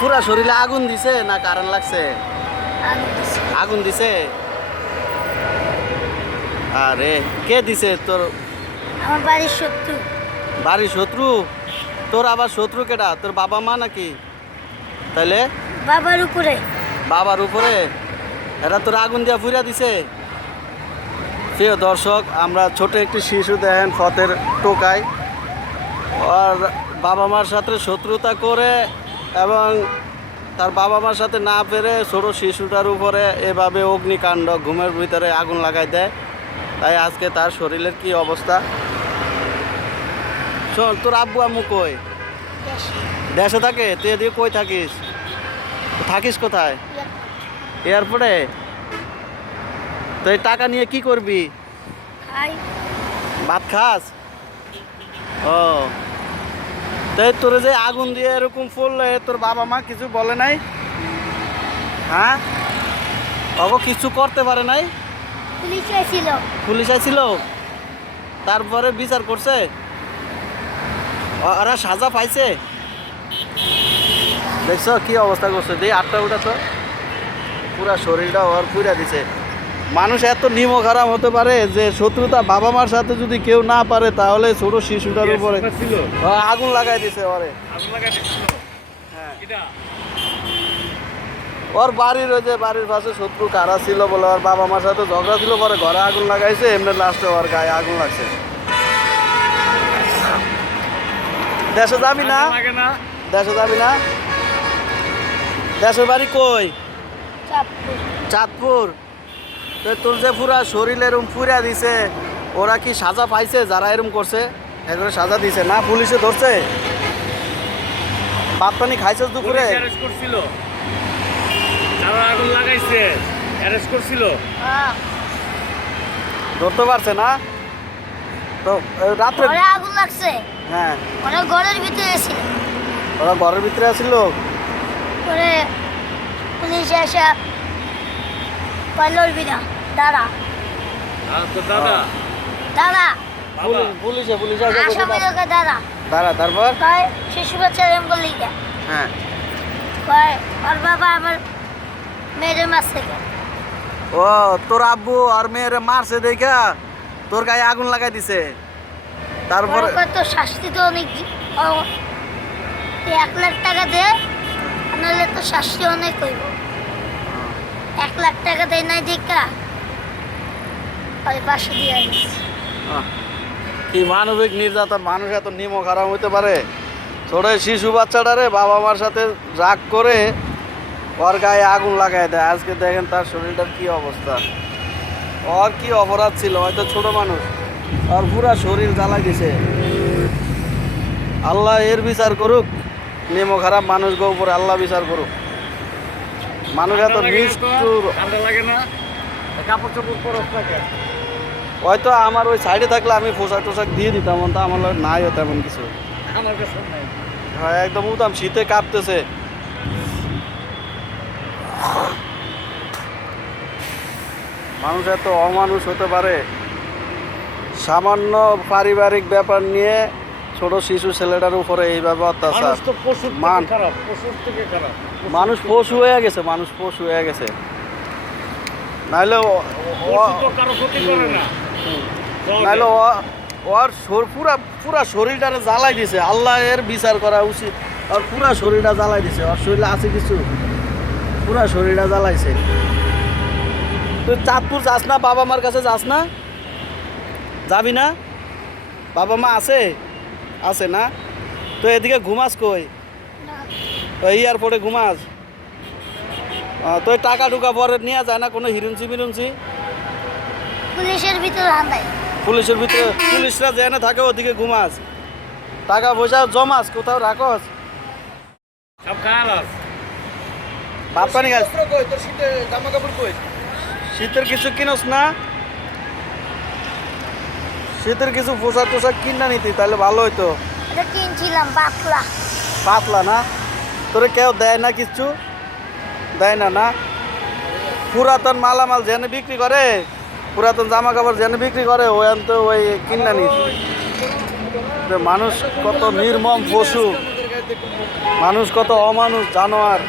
পুরা শরীরে আগুন দিছে না কারেন্ট লাগছে? আগুন দিছে। আরে কে দিছে তোর? আমার বাড়ির শত্রু। বাড়ির শত্রু? তোর আবার শত্রু কেডা? তোর বাবা মা নাকি? তাইলে বাবার উপরে। বাবার উপরে এটা তোর আগুন দিয়া ফুরা দিছে। প্রিয় দর্শক, আমরা ছোট একটি শিশু দেখেন ফতের টোকায় আর বাবা মার সাথে শত্রুতা করে এবং তার বাবা মার সাথে না পেরে ছোট শিশুটার উপরে এভাবে অগ্নিকাণ্ড ঘুমের ভিতরে আগুন লাগাই দেয়। তাই আজকে তার শরীরের কি অবস্থা। শোন, তোর আব্বু আম্মু কই? দেশে থাকে? তুই এদিকে কই থাকিস? থাকিস কোথায়? এয়ারপোর্টে? তো এই টাকা নিয়ে কি করবি? খাই। ভাত খাস? ও, তাই তোর যে আগুন দিয়ে এরকম ফুললে তোর বাবা মা কিছু বলে নাই? হ্যাঁ, ওগো কিছু করতে পারে নাই? পুলিশ এসেছিল। পুলিশ আসছিল, তারপরে বিচার করছে? ওরা সাজা পাইছে? দেখছো কি অবস্থা করছে? দিয়ে আটটা উঠা তো পুরা শরীরটা ওর পুরা দিছে। মানুষ এত নিমক খারাপ হতে পারে যে শত্রুতা বাবা মার সাথে যদি কেউ না পারে তাহলে ছোট শিশুটার উপরে আগুন লাগাই দিছে ওরে। হ্যাঁ, ওর বাড়ির ওই যে বাড়ির পাশে শত্রু কারা ছিল বলে ওর বাবা মার সাথে ঝগড়া ছিল, পরে ঘরে আগুন লাগাইছে, এমনি লাস্টে ওর গায়ে আগুন লাগছে। দেশে যাবি না? দেশে যাবি না? দেশের বাড়ি কই? চাঁদপুর। তো তোর যে পুরা শরীর এরম পুরা দিছে, ওরা কি সাজা পাইছে? যারা এরম করছে এগুলো সাজা দিছে না? পুলিশে ধরছে? ভাত পানি খাইছিস দুপুরে? অ্যারেস্ট করছিল, যারা আগুন লাগাইছে অ্যারেস্ট করছিল। ধরতে পারছে না তো? রাত্রে ঘরে আগুন লাগছে। হ্যাঁ, ওরা ঘরের ভিতরে ছিল। ওরা ঘরের ভিতরে আছিল। পরে পুলিশ এসে লড়বি না, দাঁড়া আর তো দাদা দাঁড়া, বাবা পুলিশে আসামি লোকে দাঁড়া। দাঁড়া, তারপর কয় শিশু বাচ্চা এরম করলি কে? হ্যাঁ, কয় ওর বাবা আমার মেয়েদের মাছ থেকে। ও তোর আব্বু আর মেয়ের মারছে দেখা তোর গায়ে আগুন লাগাই দিছে। তারপরে তো শাস্তি তো অনেক, 1 লাখ টাকা দে, নাহলে তো শাস্তি অনেক হইব। 1 লাখ টাকা দেয় নাই দেখা ওই পাশে দিয়ে আসছে। কি মানবিক নির্যাতন! মানুষ এত নিমক হারাম হইতে পারে? ছোট শিশু বাচ্চাটারে বাবা মার সাথে রাগ করে ওর গায়ে আগুন লাগাই দেয়। আজকে দেখেন তার শরীরটার কি অবস্থা। ওর কি অপরাধ ছিল? হয়তো ছোট মানুষ, ওর পুরা শরীর জ্বালাই দিছে। আল্লাহ এর বিচার করুক, নিমক খারাপ মানুষকে উপরে আল্লাহ বিচার করুক। মানুষ এত নিষ্ঠুর। ঠান্ডা লাগে না? কাপড় চোপড় পরস থাকে। হয়তো আমার ওই সাইডে থাকলে আমি পোশাক টোশাক দিয়ে দিতাম, তা আমার নাইও তেমন কিছু। আমার কাছে নাই। হ্যাঁ, একদম উদাম, শীতে কাঁপতেছে। মানুষ এত অমানুষ হতে পারে? সামান্য পারিবারিক ব্যাপার নিয়ে ছোট শিশু ছেলেটার উপরে এইভাবে অত্যাচার। মানুষ তো পশুর মান থেকে খারাপ, পশুর থেকে খারাপ। মানুষ পশু হয়ে গেছে, মানুষ পশু হয়ে গেছে। নাইলে পশু তো কারো ক্ষতি করে না। নাইলে ওর পুরা পুরা শরীরটারে জ্বালাই দিছে। আল্লাহ এর বিচার করা উচিত। আর পুরা শরীরটা জ্বালাই দিছে। ওর শরীরে আছে কিছু? পুরা শরীরটা জ্বালাইছে। তুই চাঁদপুর যাস না? বাবা মার কাছে যাস না? যাবি না? বাবা মা আছে? আছে না? তো এদিকে ঘুমাস কই? ওই এয়ারপোর্টে ঘুমাস? তো টাকা টুকা পরে নিয়ে যায় না কোনো হিরুঞ্চি মিরুঞ্চি? পুলিশের ভিতরে হান্দাই। পুলিশের ভিতরে পুলিশরা যেখানে থাকে ওদিকে ঘুমাস? টাকা পয়সা জমাস কোথাও রাখস? সব খালাস। ভাত পানি খাস? শীতের কিছু কিনস না? শীতের কিছু পোশাক টোশাক কিনা নিতি তাহলে ভালো হইতো। এটা কিনছিলাম পাতলা। পাতলা না? তোরে কেউ দেয় না কিচ্ছু? দেয় না? না, পুরাতন মালামাল জেনে বিক্রি করে, পুরাতন জামা কাপড় জেনে বিক্রি করে, ওই তো ওই কিনা নিতি। মানুষ কত নির্মম পশু। মানুষ কত অমানুষ জানোয়ার।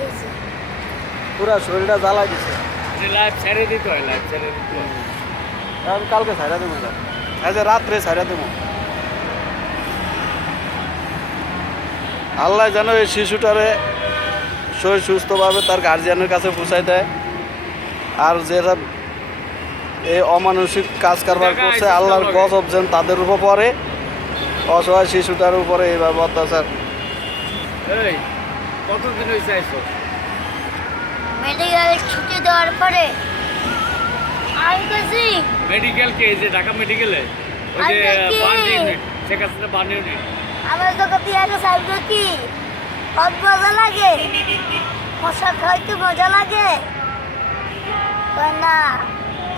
এই যে, পুরা শরীরটা জ্বালাই দিছে। লাইভ ছেড়ে দিতে হয়, লাইভ ছেড়ে দিতে হয়। আমি কালকে ছাইরা দেবো, আজ রাত্রে ছাইরা দেবো। আল্লাহ যেন এই শিশুটারে সুস্থভাবে তার গার্জিয়ানের কাছে পৌঁছায় দেয়। আর যারা এই অমানসিক কাজ কারবার করছে, আল্লাহর গজব যেন তাদের উপর পড়ে। অসহায় শিশুটার উপরে এইভাবে অত্যাচার। এই কতদিন হয়েছে আইসো? মেডিকেল ছুটি দেওয়ার পরে আমি গেছি। মেডিকেল কে, এই যে ঢাকা মেডিকেলে ওই যে আরে কি? Burn unit, Sheikh Hasina burn unit. আমার তোকে পিয়ানো সাহেব কি কত মজা লাগে, মশা খাইতে মজা লাগে। কয় না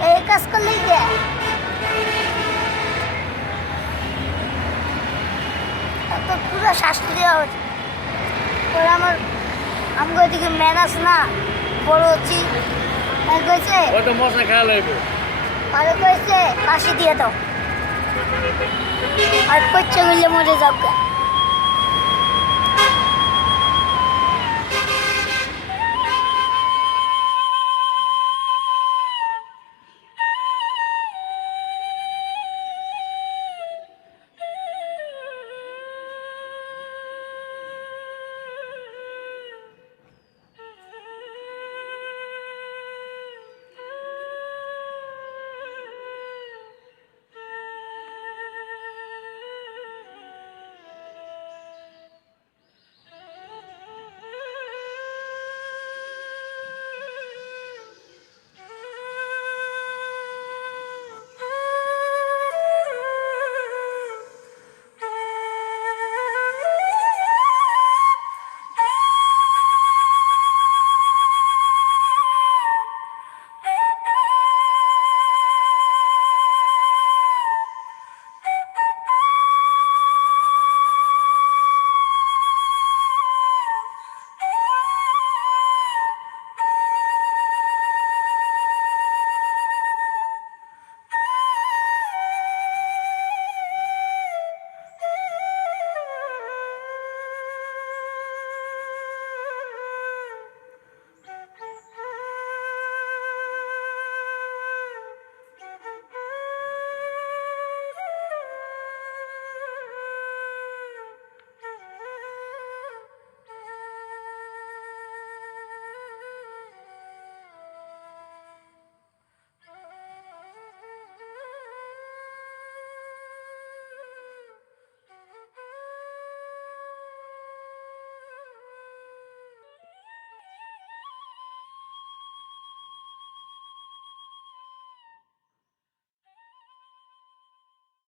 এই কাজ করলে যে তো পুরো শাস্তি দেওয়া হচ্ছে। ওরা আমার দিকে ম্যানাস না বড় হচ্ছি কইছে, ওই তো মশা খেয়াল হইব। আরে কইছে ফাঁসি দিয়ে দাও আর পচ্চা মিলে মরে যাও।